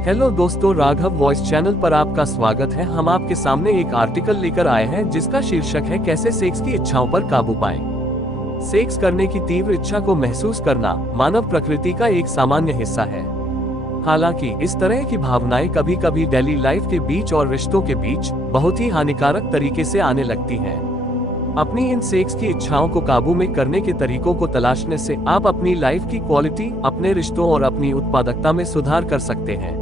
Hello दोस्तों, Raghav voice channel पर आपका स्वागत है। हम आपके सामने एक आर्टिकल लेकर आए हैं जिसका शीर्षक है कैसे सेक्स की इच्छाओं पर काबू पाएं। सेक्स करने की तीव्र इच्छा को महसूस करना मानव प्रकृति का एक सामान्य हिस्सा है। हालांकि इस तरह की भावनाएं कभी कभी डेली लाइफ के बीच और रिश्तों के बीच बहुत ही हानिकारक तरीके से आने लगती हैं। अपनी इन सेक्स की इच्छाओं को काबू में करने के तरीकों को तलाशने से आप अपनी लाइफ की क्वालिटी, अपने रिश्तों और अपनी उत्पादकता में सुधार कर सकते हैं।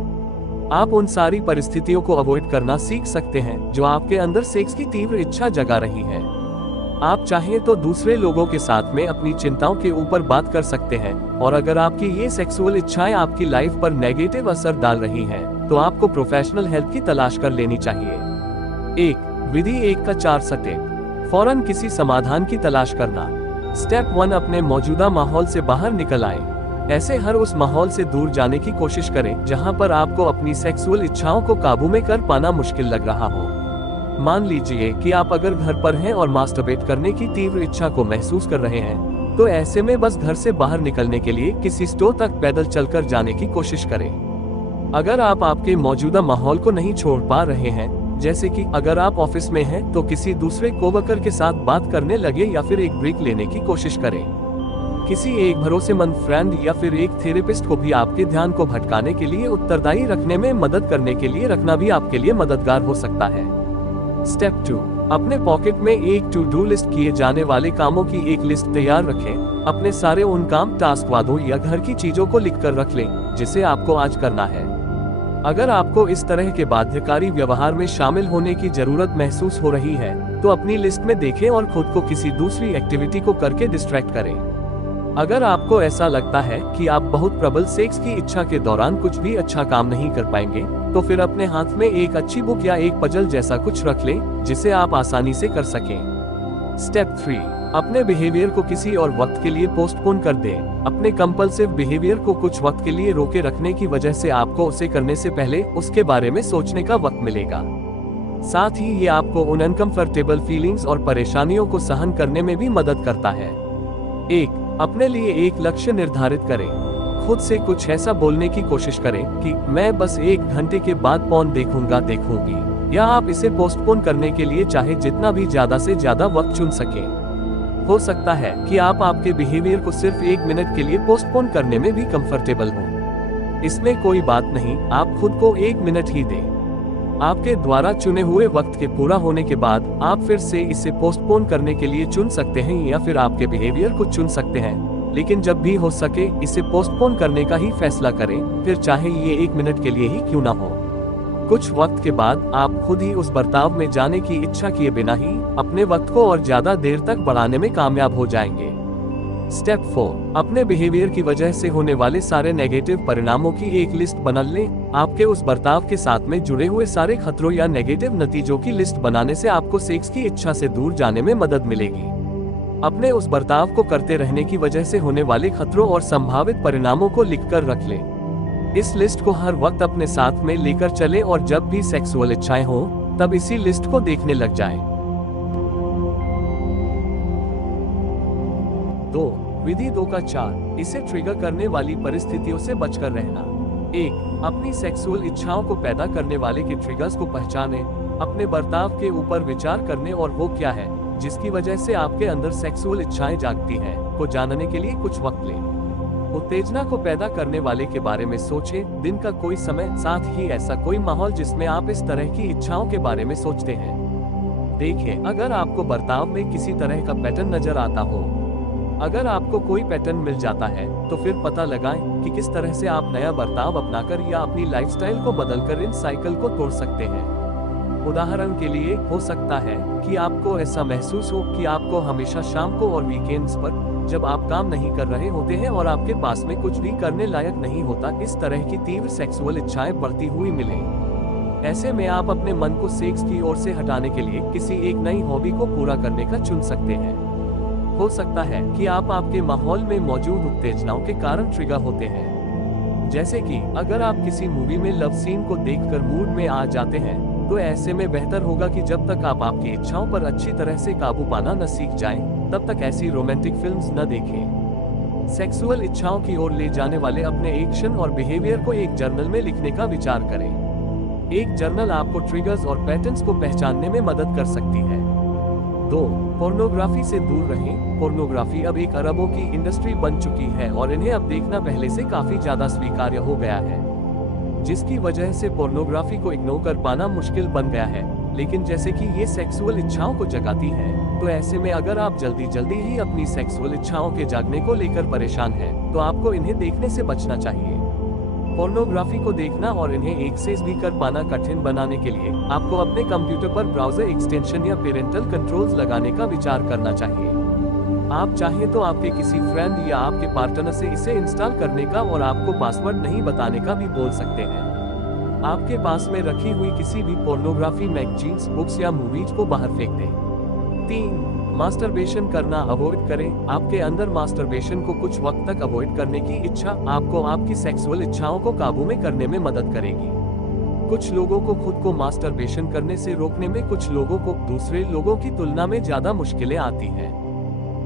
आप उन सारी परिस्थितियों को अवॉइड करना सीख सकते हैं जो आपके अंदर सेक्स की तीव्र इच्छा जगा रही है। आप चाहें तो दूसरे लोगों के साथ में अपनी चिंताओं के ऊपर बात कर सकते हैं, और अगर आपकी ये सेक्सुअल इच्छाएं आपकी लाइफ पर नेगेटिव असर डाल रही हैं, तो आपको प्रोफेशनल हेल्प की तलाश कर लेनी चाहिए। 1. विधि 1 का 4 स्टेप। फौरन किसी समाधान की तलाश करना। स्टेप 1, अपने मौजूदा माहौल से बाहर निकल आए। ऐसे हर उस माहौल से दूर जाने की कोशिश करें जहां पर आपको अपनी सेक्सुअल इच्छाओं को काबू में कर पाना मुश्किल लग रहा हो। मान लीजिए कि आप अगर घर पर हैं और मास्टरबेट करने की तीव्र इच्छा को महसूस कर रहे हैं, तो ऐसे में बस घर से बाहर निकलने के लिए किसी स्टोर तक पैदल चलकर जाने की कोशिश करें। अगर आप आपके मौजूदा माहौल को नहीं छोड़ पा रहे हैं, जैसे कि अगर आप ऑफिस में हैं, तो किसी दूसरे कोवर्कर के साथ बात करने लगे या फिर एक ब्रेक लेने की कोशिश करें। किसी एक भरोसेमंद फ्रेंड या फिर एक थेरेपिस्ट को भी आपके ध्यान को भटकाने के लिए उत्तरदायी रखने में मदद करने के लिए रखना भी आपके लिए मददगार हो सकता है। स्टेप 2, अपने पॉकेट में एक टू डू लिस्ट किए जाने वाले कामों की एक लिस्ट तैयार रखें। अपने सारे उन काम, टास्क, वादों या घर की चीजों को लिखकर रख लें जिसे आपको आज करना है। अगर आपको इस तरह के बाध्यकारी व्यवहार में शामिल होने की जरूरत महसूस हो रही है, तो अपनी लिस्ट में देखें और खुद को किसी दूसरी एक्टिविटी को करके डिस्ट्रैक्ट करें। अगर आपको ऐसा लगता है कि आप बहुत प्रबल सेक्स की इच्छा के दौरान कुछ भी अच्छा काम नहीं कर पाएंगे, तो फिर अपने हाथ में एक अच्छी बुक या एक पजल जैसा कुछ रख लें जिसे आप आसानी से कर सकें। स्टेप 3, अपने बिहेवियर को किसी और वक्त के लिए पोस्टपोन कर दें। अपने कंपल्सिव बिहेवियर को कुछ वक्त के लिए रोके रखने की वजह से आपको उसे करने से पहले उसके बारे में सोचने का वक्त मिलेगा। साथ ही ये आपको उन अनकंफर्टेबल फीलिंग्स और परेशानियों को सहन करने में भी मदद करता है। 1. अपने लिए एक लक्ष्य निर्धारित करें। खुद से कुछ ऐसा बोलने की कोशिश करें कि मैं बस 1 घंटे के बाद पॉर्न देखूंगी, या आप इसे पोस्टपोन करने के लिए चाहे जितना भी ज्यादा से ज्यादा वक्त चुन सकें। हो सकता है कि आप आपके बिहेवियर को सिर्फ 1 मिनट के लिए पोस्टपोन करने में भी कंफर्टेबल हो। इसमें कोई बात नहीं, आप खुद को 1 मिनट ही दें। आपके द्वारा चुने हुए वक्त के पूरा होने के बाद आप फिर से इसे पोस्टपोन करने के लिए चुन सकते हैं, या फिर आपके बिहेवियर को चुन सकते हैं, लेकिन जब भी हो सके इसे पोस्टपोन करने का ही फैसला करें, फिर चाहे ये 1 मिनट के लिए ही क्यों ना हो। कुछ वक्त के बाद आप खुद ही उस बर्ताव में जाने की इच्छा किए बिना ही अपने वक्त को और ज्यादा देर तक बढ़ाने में कामयाब हो जाएंगे। स्टेप 4, अपने बिहेवियर की वजह से होने वाले सारे नेगेटिव परिणामों की एक लिस्ट बना लें। आपके उस बर्ताव के साथ में जुड़े हुए सारे खतरों या नेगेटिव नतीजों की लिस्ट बनाने से आपको सेक्स की इच्छा से दूर जाने में मदद मिलेगी। अपने उस बर्ताव को करते रहने की वजह से होने वाले खतरों और संभावित परिणामों को लिखकर रख लें। इस लिस्ट को हर वक्त अपने साथ में लेकर चलें, और जब भी सेक्सुअल इच्छाएं हो तब इसी लिस्ट को देखने लग जाएं। 2. विधि 2 का 4, इसे ट्रिगर करने वाली परिस्थितियों से बचकर रहना। 1. अपनी सेक्सुअल इच्छाओं को पैदा करने वाले के ट्रिगर्स को पहचानें। अपने बर्ताव के ऊपर विचार करने और वो क्या है जिसकी वजह से आपके अंदर सेक्सुअल इच्छाएं जागती हैं को जानने के लिए कुछ वक्त लें। उत्तेजना को पैदा करने वाले के बारे में सोचें। दिन का कोई समय, साथ ही ऐसा कोई माहौल जिसमें आप इस तरह की इच्छाओं के बारे में सोचते हैं। देखें अगर आपको बर्ताव में किसी तरह का पैटर्न नजर आता हो। अगर आपको कोई पैटर्न मिल जाता है, तो फिर पता लगाएं कि किस तरह से आप नया बर्ताव अपनाकर या अपनी लाइफस्टाइल को बदलकर इन साइकिल को तोड़ सकते हैं। उदाहरण के लिए हो सकता है कि आपको ऐसा महसूस हो कि आपको हमेशा शाम को और वीकेंड्स पर, जब आप काम नहीं कर रहे होते हैं और आपके पास में कुछ भी करने लायक नहीं होता, इस तरह की तीव्र सेक्सुअल इच्छाएं बढ़ती हुई मिलें। ऐसे में आप अपने मन को सेक्स की ओर से हटाने के लिए किसी एक नई हॉबी को पूरा करने का चुन सकते हैं। हो सकता है कि आप आपके माहौल में मौजूद उत्तेजनाओं के कारण ट्रिगर होते हैं। जैसे कि अगर आप किसी मूवी में लव सीन को देखकर मूड में आ जाते हैं, तो ऐसे में बेहतर होगा कि जब तक आप आपकी इच्छाओं पर अच्छी तरह से काबू पाना न सीख जाएं, तब तक ऐसी रोमांटिक फिल्म्स न देखें। सेक्सुअल इच्छाओं की ओर ले जाने वाले अपने एक्शन और बिहेवियर को एक जर्नल में लिखने का विचार करें। एक जर्नल आपको ट्रिगर्स और पैटर्न्स को पहचानने में मदद कर सकती है। 2. पोर्नोग्राफी से दूर रहें। पोर्नोग्राफी अब एक अरबों की इंडस्ट्री बन चुकी है और इन्हें अब देखना पहले से काफी ज्यादा स्वीकार्य हो गया है, जिसकी वजह से पोर्नोग्राफी को इग्नोर कर पाना मुश्किल बन गया है। लेकिन जैसे कि ये सेक्सुअल इच्छाओं को जगाती है, तो ऐसे में अगर आप जल्दी ही अपनी सेक्सुअल इच्छाओं के जागने को लेकर परेशान हैं, तो आपको इन्हें देखने से बचना चाहिए। पोर्नोग्राफी को देखना और इन्हें एक्सेस भी कर पाना कठिन बनाने के लिए आपको अपने कंप्यूटर पर ब्राउजर एक्सटेंशन या पेरेंटल कंट्रोल्स लगाने का विचार करना चाहिए। आप चाहें तो आपके किसी फ्रेंड या आपके पार्टनर से इसे इंस्टॉल करने का और आपको पासवर्ड नहीं बताने का भी बोल सकते हैं। आपके पास में रखी हुई किसी भी पोर्नोग्राफी मैगजीन्स, बुक्स या मूवीज को बाहर फेंक दें। 3. मास्टरबेशन करना अवॉइड करें। आपके अंदर मास्टरबेशन को कुछ वक्त तक अवॉइड करने की इच्छा आपको आपकी सेक्सुअल इच्छाओं को काबू में करने में मदद करेगी। कुछ लोगों को खुद को मास्टरबेशन करने से रोकने में कुछ लोगों को दूसरे लोगों की तुलना में ज्यादा मुश्किलें आती हैं।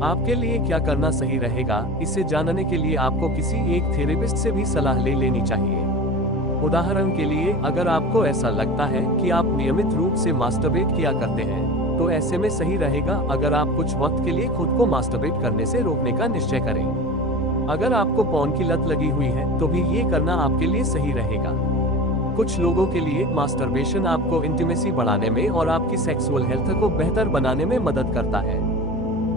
आपके लिए क्या करना सही रहेगा, इसे जानने के लिए आपको किसी एक थेरेपिस्ट से भी सलाह ले लेनी चाहिए। उदाहरण के लिए, अगर आपको ऐसा लगता है कि आप नियमित रूप से मास्टरबेट किया करते हैं, तो ऐसे में सही रहेगा अगर आप कुछ वक्त के लिए खुद को मास्टरबेट करने से रोकने का निश्चय करें। अगर आपको पॉर्न की लत लगी हुई है, तो भी ये करना आपके लिए सही रहेगा। कुछ लोगों के लिए मास्टरबेशन आपको इंटीमेसी बढ़ाने में और आपकी सेक्सुअल हेल्थ को बेहतर बनाने में मदद करता है।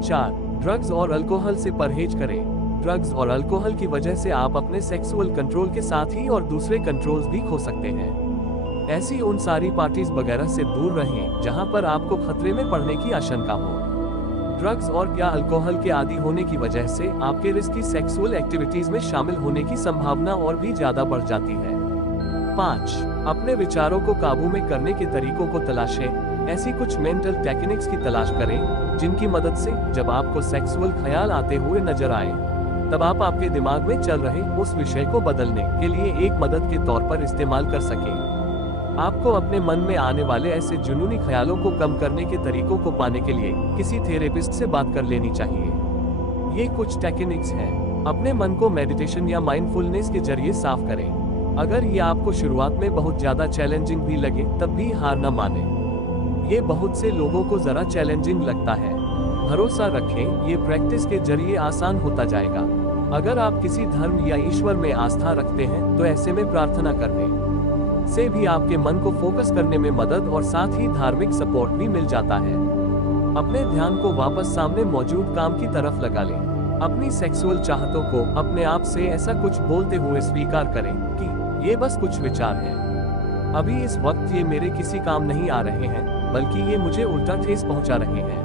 4. ड्रग्स और अल्कोहल से परहेज करें। ड्रग्स और अल्कोहल की वजह से आप अपने सेक्सुअल कंट्रोल के साथ ही और दूसरे कंट्रोल्स भी खो सकते हैं। ऐसी उन सारी पार्टीज वगैरह से दूर रहें जहां पर आपको खतरे में पड़ने की आशंका हो। ड्रग्स और या अल्कोहल के आदी होने की वजह से आपके रिस्की सेक्सुअल एक्टिविटीज में शामिल होने की संभावना और भी ज्यादा बढ़ जाती है। 5. अपने विचारों को काबू में करने के तरीकों को तलाशें। ऐसी कुछ मेंटल टेक्निक्स की तलाश करें जिनकी मदद से जब आपको सेक्सुअल ख्याल आते हुए नजर आए, तब आप आपके दिमाग में चल रहे उस विषय को बदलने के लिए एक मदद के तौर पर इस्तेमाल कर सकें। आपको अपने मन में आने वाले ऐसे जुनूनी ख्यालों को कम करने के तरीकों को पाने के लिए किसी थेरेपिस्ट से बात कर लेनी चाहिए। ये कुछ टेक्निक्स हैं। अपने मन को मेडिटेशन या माइंडफुलनेस के जरिए साफ करें। अगर ये आपको शुरुआत में बहुत ज्यादा चैलेंजिंग भी लगे, तब भी हार न माने। ये बहुत से लोगों को जरा चैलेंजिंग लगता है। भरोसा रखें, ये प्रैक्टिस के जरिए आसान होता जाएगा। अगर आप किसी धर्म या ईश्वर में आस्था रखते हैं, तो ऐसे में प्रार्थना करने से भी आपके मन को फोकस करने में मदद और साथ ही धार्मिक सपोर्ट भी मिल जाता है। अपने ध्यान को वापस सामने मौजूद काम की तरफ लगा लें। अपनी सेक्सुअल चाहतों को अपने आप से ऐसा कुछ बोलते हुए स्वीकार करें कि ये बस कुछ विचार हैं। अभी इस वक्त ये मेरे किसी काम नहीं आ रहे हैं, बल्कि ये मुझे उल्टा ठेस पहुंचा रहे हैं।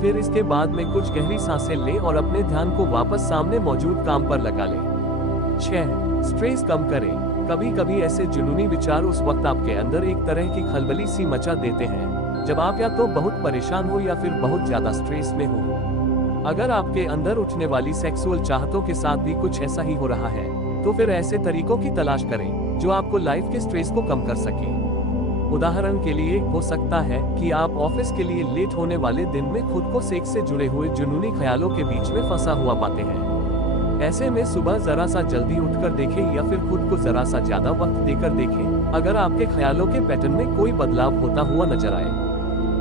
फिर इसके बाद में कुछ गहरी सांसें लें और अपने ध्यान को वापस सामने मौजूद काम पर लगा लें। 6. स्ट्रेस कम करें। कभी कभी ऐसे जुनूनी विचार उस वक्त आपके अंदर एक तरह की खलबली सी मचा देते हैं जब आप या तो बहुत परेशान हो या फिर बहुत ज्यादा स्ट्रेस में हो। अगर आपके अंदर उठने वाली सेक्सुअल चाहतों के साथ भी कुछ ऐसा ही हो रहा है, तो फिर ऐसे तरीकों की तलाश करें जो आपको लाइफ के स्ट्रेस को कम कर सके। उदाहरण के लिए, हो सकता है कि आप ऑफिस के लिए लेट होने वाले दिन में खुद को सेक्स से जुड़े हुए जुनूनी ख्यालों के बीच में फंसा हुआ पाते हैं। ऐसे में सुबह जरा सा जल्दी उठकर देखें या फिर खुद को जरा सा ज्यादा वक्त देकर देखें अगर आपके ख्यालों के पैटर्न में कोई बदलाव होता हुआ नजर आए।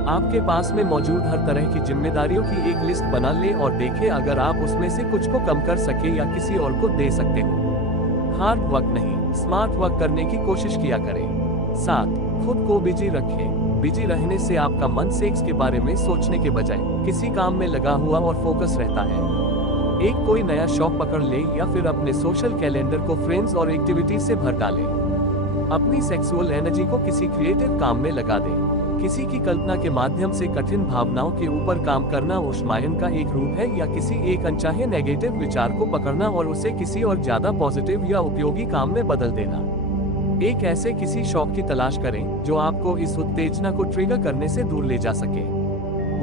आपके पास में मौजूद हर तरह की जिम्मेदारियों की एक लिस्ट बना लें और देखें अगर आप उसमें से कुछ को कम कर सके या किसी और को दे सकते हो। हार्ड वर्क नहीं, स्मार्ट वर्क करने की कोशिश किया करें। 7. खुद को बिजी रखें। बिजी रहने से आपका मन सेक्स के बारे में सोचने के बजाय किसी काम में लगा हुआ और फोकस रहता है। एक कोई नया शौक पकड़ ले या फिर अपने सोशल कैलेंडर को फ्रेंड्स और एक्टिविटीज से भर डालें। अपनी सेक्सुअल एनर्जी को किसी क्रिएटिव काम में लगा दें। किसी की कल्पना के माध्यम से कठिन भावनाओं के ऊपर काम करना ऊष्मायन का एक रूप है, या किसी एक अनचाहे नेगेटिव विचार को पकड़ना और उसे किसी और ज्यादा पॉजिटिव या उपयोगी काम में बदल देना। एक ऐसे किसी शौक की तलाश करें जो आपको इस उत्तेजना को ट्रिगर करने से दूर ले जा सके।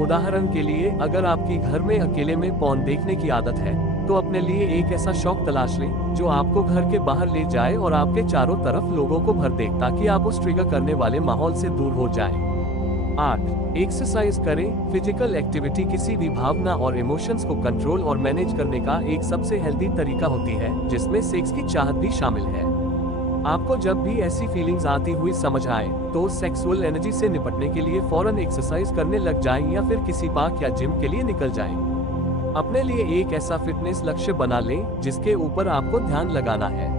उदाहरण के लिए, अगर आपकी घर में अकेले में पॉर्न देखने की आदत है, तो अपने लिए एक ऐसा शौक तलाश लें जो आपको घर के बाहर ले जाए और आपके चारों तरफ लोगों को भर दे, ताकि आप उस ट्रिगर करने वाले माहौल से दूर हो जाएं। 8. एक्सरसाइज करें। फिजिकल एक्टिविटी किसी भी भावना और इमोशंस को कंट्रोल और मैनेज करने का एक सबसे हेल्दी तरीका होती है, जिसमें सेक्स की चाहत भी शामिल है। आपको जब भी ऐसी फीलिंग्स आती हुई समझ आए, तो सेक्सुअल एनर्जी से निपटने के लिए फौरन एक्सरसाइज करने लग जाएं या फिर किसी पार्क या जिम के लिए निकल जाएं। अपने लिए एक ऐसा फिटनेस लक्ष्य बना लें जिसके ऊपर आपको ध्यान लगाना है।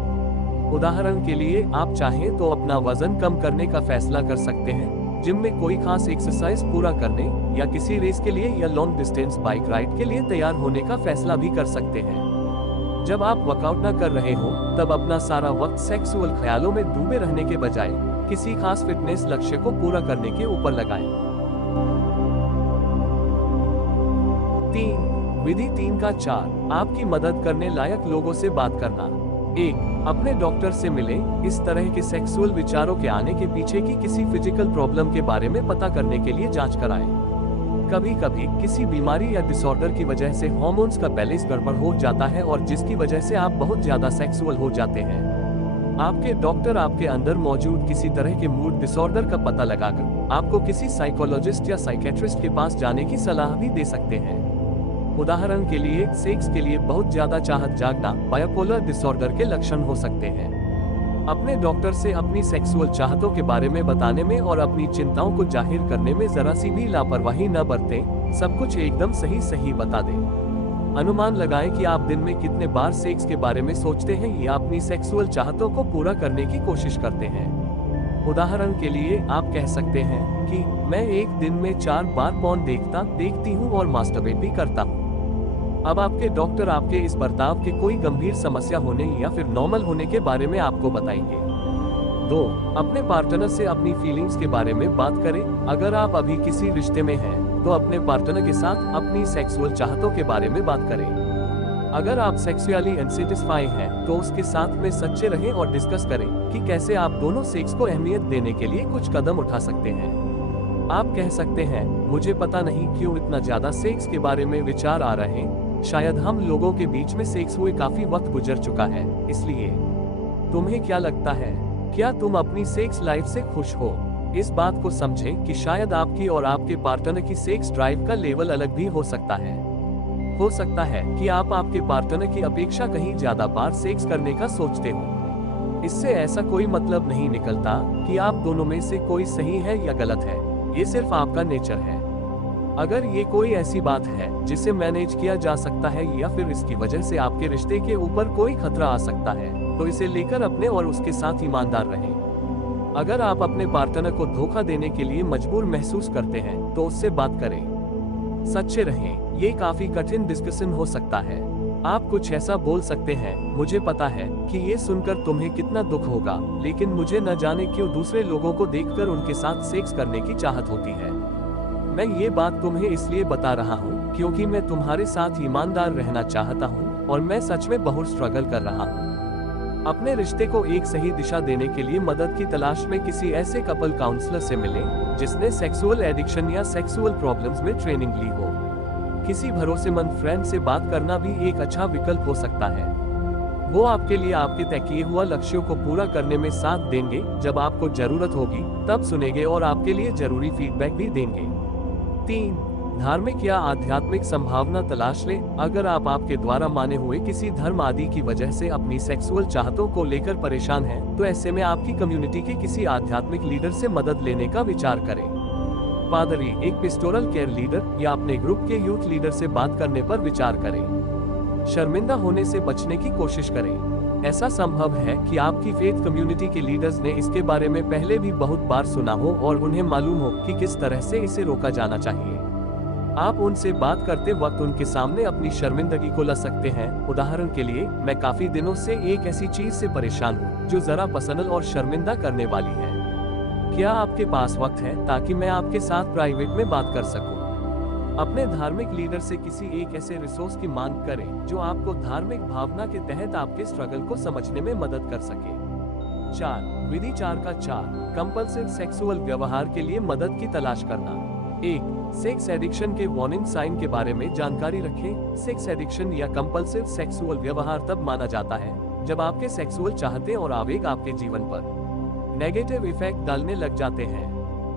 उदाहरण के लिए, आप चाहें तो अपना वजन कम करने का फैसला कर सकते हैं, जिम में कोई खास एक्सरसाइज पूरा करने या किसी रेस के लिए या लॉन्ग डिस्टेंस बाइक राइड के लिए तैयार होने का फैसला भी कर सकते हैं। जब आप वर्कआउट न कर रहे हो, तब अपना सारा वक्त सेक्सुअल ख्यालों में डूबे रहने के बजाय किसी खास फिटनेस लक्ष्य को पूरा करने के ऊपर लगाएं। 3. विधि 3 का 4 आपकी मदद करने लायक लोगों से बात करना। 1. अपने डॉक्टर से मिलें। इस तरह के सेक्सुअल विचारों के आने के पीछे की किसी फिजिकल प्रॉब्लम के बारे में पता करने के लिए जांच कराएं। कभी कभी किसी बीमारी या डिसऑर्डर की वजह से हार्मोन्स का बैलेंस गड़बड़ हो जाता है और जिसकी वजह से आप बहुत ज्यादा सेक्सुअल हो जाते हैं। आपके डॉक्टर आपके अंदर मौजूद किसी तरह के मूड डिसऑर्डर का पता लगाकर आपको किसी साइकोलॉजिस्ट या साइकेट्रिस्ट के पास जाने की सलाह भी दे सकते हैं। उदाहरण के लिए, सेक्स के लिए बहुत ज्यादा चाहत जागना बाइपोलर डिसऑर्डर के लक्षण हो सकते हैं। अपने डॉक्टर से अपनी सेक्सुअल चाहतों के बारे में बताने में और अपनी चिंताओं को जाहिर करने में जरा सी भी लापरवाही न बरतें। सब कुछ एकदम सही बता दें। अनुमान लगाएं कि आप दिन में कितने बार सेक्स के बारे में सोचते हैं या अपनी सेक्सुअल चाहतों को पूरा करने की कोशिश करते हैं। उदाहरण के लिए, आप कह सकते हैं कि मैं एक दिन में 4 बार पॉर्न देखती हूँ और मास्टरबेट भी करता हूँ। अब आपके डॉक्टर आपके इस बर्ताव के कोई गंभीर समस्या होने या फिर नॉर्मल होने के बारे में आपको बताएंगे। 2. अपने पार्टनर से अपनी फीलिंग्स के बारे में बात करें। अगर आप अभी किसी रिश्ते में हैं, तो अपने पार्टनर के साथ अपनी सेक्सुअल चाहतों के बारे में बात करें। अगर आप सेक्सुअली अनसेटिस्फाई हैं, तो उसके साथ में सच्चे रहें और डिस्कस करें कि कैसे आप दोनों सेक्स को अहमियत देने के लिए कुछ कदम उठा सकते हैं। आप कह सकते हैं, मुझे पता नहीं क्यों इतना ज्यादा सेक्स के बारे में विचार आ रहे हैं। शायद हम लोगों के बीच में सेक्स हुए काफी वक्त गुजर चुका है, इसलिए तुम्हें क्या लगता है, क्या तुम अपनी सेक्स लाइफ से खुश हो? इस बात को समझें कि शायद आपकी और आपके पार्टनर की सेक्स ड्राइव का लेवल अलग भी हो सकता है। हो सकता है कि आप आपके पार्टनर की अपेक्षा कहीं ज्यादा बार सेक्स करने का सोचते हो। इससे ऐसा कोई मतलब नहीं निकलता कि आप दोनों में से कोई सही है या गलत है, ये सिर्फ आपका नेचर है। अगर ये कोई ऐसी बात है जिसे मैनेज किया जा सकता है या फिर इसकी वजह से आपके रिश्ते के ऊपर कोई खतरा आ सकता है, तो इसे लेकर अपने और उसके साथ ईमानदार रहें। अगर आप अपने पार्टनर को धोखा देने के लिए मजबूर महसूस करते हैं, तो उससे बात करें। सच्चे रहें। ये काफी कठिन डिस्कशन हो सकता है। आप कुछ ऐसा बोल सकते हैं, मुझे पता है कि ये सुनकर तुम्हें कितना दुख होगा, लेकिन मुझे न जाने क्यों दूसरे लोगों को देखकर उनके साथ सेक्स करने की चाहत होती है। मैं ये बात तुम्हें इसलिए बता रहा हूँ क्योंकि मैं तुम्हारे साथ ईमानदार रहना चाहता हूँ और मैं सच में बहुत स्ट्रगल कर रहा हूँ। अपने रिश्ते को एक सही दिशा देने के लिए मदद की तलाश में किसी ऐसे कपल काउंसलर से मिलें जिसने सेक्सुअल एडिक्शन या सेक्सुअल प्रॉब्लम्स में ट्रेनिंग ली हो। किसी भरोसेमंद फ्रेंड से बात करना भी एक अच्छा विकल्प हो सकता है। वो आपके लिए आपके तय किए हुए लक्ष्यों को पूरा करने में साथ देंगे। जब आपको जरूरत होगी तब सुनेंगे और आपके लिए जरूरी फीडबैक भी देंगे। 3. धार्मिक या आध्यात्मिक संभावना तलाश लें। अगर आप आपके द्वारा माने हुए किसी धर्म आदि की वजह से अपनी सेक्सुअल चाहतों को लेकर परेशान हैं, तो ऐसे में आपकी कम्युनिटी के किसी आध्यात्मिक लीडर से मदद लेने का विचार करें। पादरी, एक पेस्टोरल केयर लीडर या अपने ग्रुप के यूथ लीडर से बात करने पर विचार करें। शर्मिंदा होने से बचने की कोशिश करें। ऐसा संभव है कि आपकी फेथ कम्युनिटी के लीडर्स ने इसके बारे में पहले भी बहुत बार सुना हो और उन्हें मालूम हो कि किस तरह से इसे रोका जाना चाहिए। आप उनसे बात करते वक्त उनके सामने अपनी शर्मिंदगी को ला सकते हैं। उदाहरण के लिए, मैं काफी दिनों से एक ऐसी चीज से परेशान हूँ जो जरा पर्सनल और शर्मिंदा करने वाली है। क्या आपके पास वक्त है ताकि मैं आपके साथ प्राइवेट में बात कर सकूं? अपने धार्मिक लीडर से किसी एक ऐसे रिसोर्स की मांग करें जो आपको धार्मिक भावना के तहत आपके स्ट्रगल को समझने में मदद कर सके। 4. विधि 4 का 4 कंपल्सिव सेक्सुअल व्यवहार के लिए मदद की तलाश करना। 1. सेक्स एडिक्शन के वार्निंग साइन के बारे में जानकारी रखें। सेक्स एडिक्शन या कंपल्सिव सेक्सुअल व्यवहार तब माना जाता है जब आपके सेक्सुअल चाहते और आवेग आपके जीवन पर नेगेटिव इफेक्ट डालने लग जाते हैं।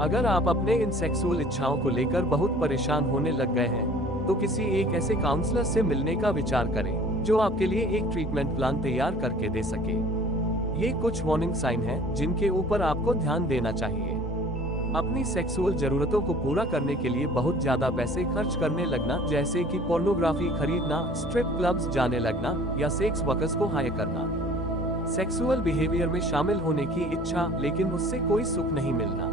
अगर आप अपने इन सेक्सुअल इच्छाओं को लेकर बहुत परेशान होने लग गए हैं, तो किसी एक ऐसे काउंसलर से मिलने का विचार करें जो आपके लिए एक ट्रीटमेंट प्लान तैयार करके दे सके। ये कुछ वार्निंग साइन हैं जिनके ऊपर आपको ध्यान देना चाहिए। अपनी सेक्सुअल जरूरतों को पूरा करने के लिए बहुत ज्यादा पैसे खर्च करने लगना, जैसे कि पोर्नोग्राफी खरीदना, स्ट्रिप क्लब्स जाने लगना या सेक्स वर्कर्स को हायर करना। सेक्सुअल बिहेवियर में शामिल होने की इच्छा, लेकिन उससे कोई सुख नहीं मिलना।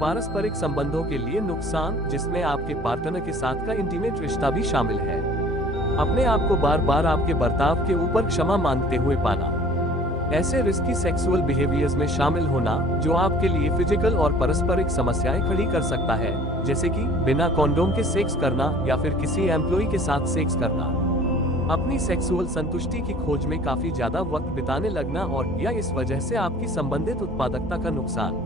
पारस्परिक संबंधों के लिए नुकसान, जिसमें आपके पार्टनर के साथ का इंटीमेट रिश्ता भी शामिल है। अपने आप को बार बार आपके बर्ताव के ऊपर क्षमा मांगते हुए पाना। ऐसे रिस्की सेक्सुअल बिहेवियर्स में शामिल होना जो आपके लिए फिजिकल और पारस्परिक समस्याएं खड़ी कर सकता है, जैसे कि बिना कॉन्डोम के सेक्स करना या फिर किसी एम्प्लॉय के साथ सेक्स करना। अपनी सेक्सुअल संतुष्टि की खोज में काफी ज्यादा वक्त बिताने लगना और या इस वजह से आपकी संबंधित उत्पादकता का नुकसान।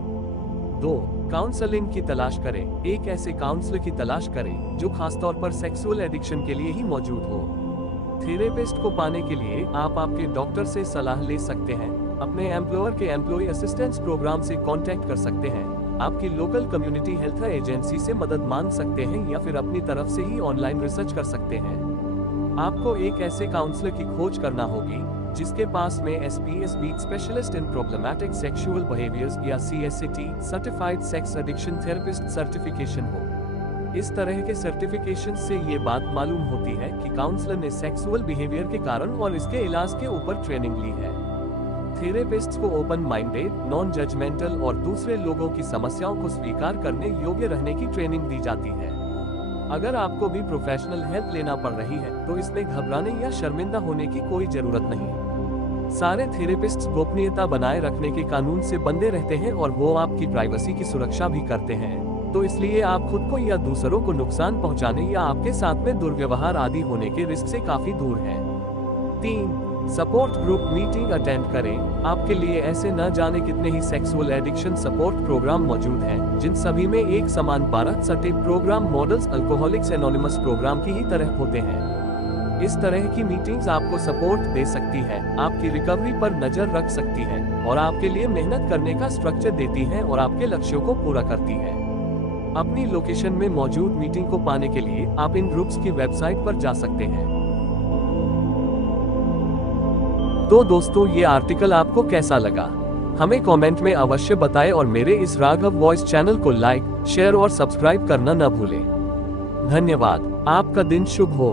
2. काउंसलिंग की तलाश करें। एक ऐसे काउंसलर की तलाश करें जो खासतौर पर सेक्सुअल एडिक्शन के लिए ही मौजूद हो। थेरेपिस्ट को पाने के लिए आप आपके डॉक्टर से सलाह ले सकते हैं, अपने एम्प्लॉयर के एम्प्लॉय असिस्टेंस प्रोग्राम से कांटेक्ट कर सकते हैं, आपकी लोकल कम्युनिटी हेल्थ एजेंसी से मदद मांग सकते हैं या फिर अपनी तरफ से ही ऑनलाइन रिसर्च कर सकते हैं। आपको एक ऐसे काउंसलर की खोज करना होगी जिसके पास में SPSB specialist in problematic sexual behaviours या CSCT certified sex addiction therapist certification हो। इस तरह के सर्टिफिकेशन से ये बात मालूम होती है कि काउंसलर ने सेक्सुअल बिहेवियर के कारण और इसके इलाज के ऊपर ट्रेनिंग ली है। थेरेपिस्ट्स को ओपन माइंडेड, नॉन जजमेंटल और दूसरे लोगों की समस्याओं को स्वीकार करने योग्य रहने की ट्रेनिंग दी जाती है। अगर आपको भी प्रोफेशनल हेल्प लेना पड़ रही है तो इसमें घबराने या शर्मिंदा होने की कोई जरूरत नहीं। सारे थेरेपिस्ट्स गोपनीयता बनाए रखने के कानून से बंधे रहते हैं और वो आपकी प्राइवेसी की सुरक्षा भी करते हैं, तो इसलिए आप खुद को या दूसरों को नुकसान पहुंचाने या आपके साथ में दुर्व्यवहार आदि होने के रिस्क से काफी दूर हैं। 3. सपोर्ट ग्रुप मीटिंग अटेंड करें। आपके लिए ऐसे न जाने कितने ही सेक्सुअल एडिक्शन सपोर्ट प्रोग्राम मौजूद हैं, जिन सभी में एक समान 12 step programme models Alcoholics Anonymous programme की ही तरह होते हैं। इस तरह की मीटिंग्स आपको सपोर्ट दे सकती है, आपकी रिकवरी पर नजर रख सकती है और आपके लिए मेहनत करने का स्ट्रक्चर देती है और आपके लक्ष्यों को पूरा करती है। अपनी लोकेशन में मौजूद मीटिंग को पाने के लिए आप इन ग्रुप्स की वेबसाइट पर जा सकते हैं। तो दोस्तों, ये आर्टिकल आपको कैसा लगा हमें कमेंट में अवश्य बताएं और मेरे इस राघव वॉइस चैनल को लाइक, शेयर और सब्सक्राइब करना न भूलें। धन्यवाद। आपका दिन शुभ हो।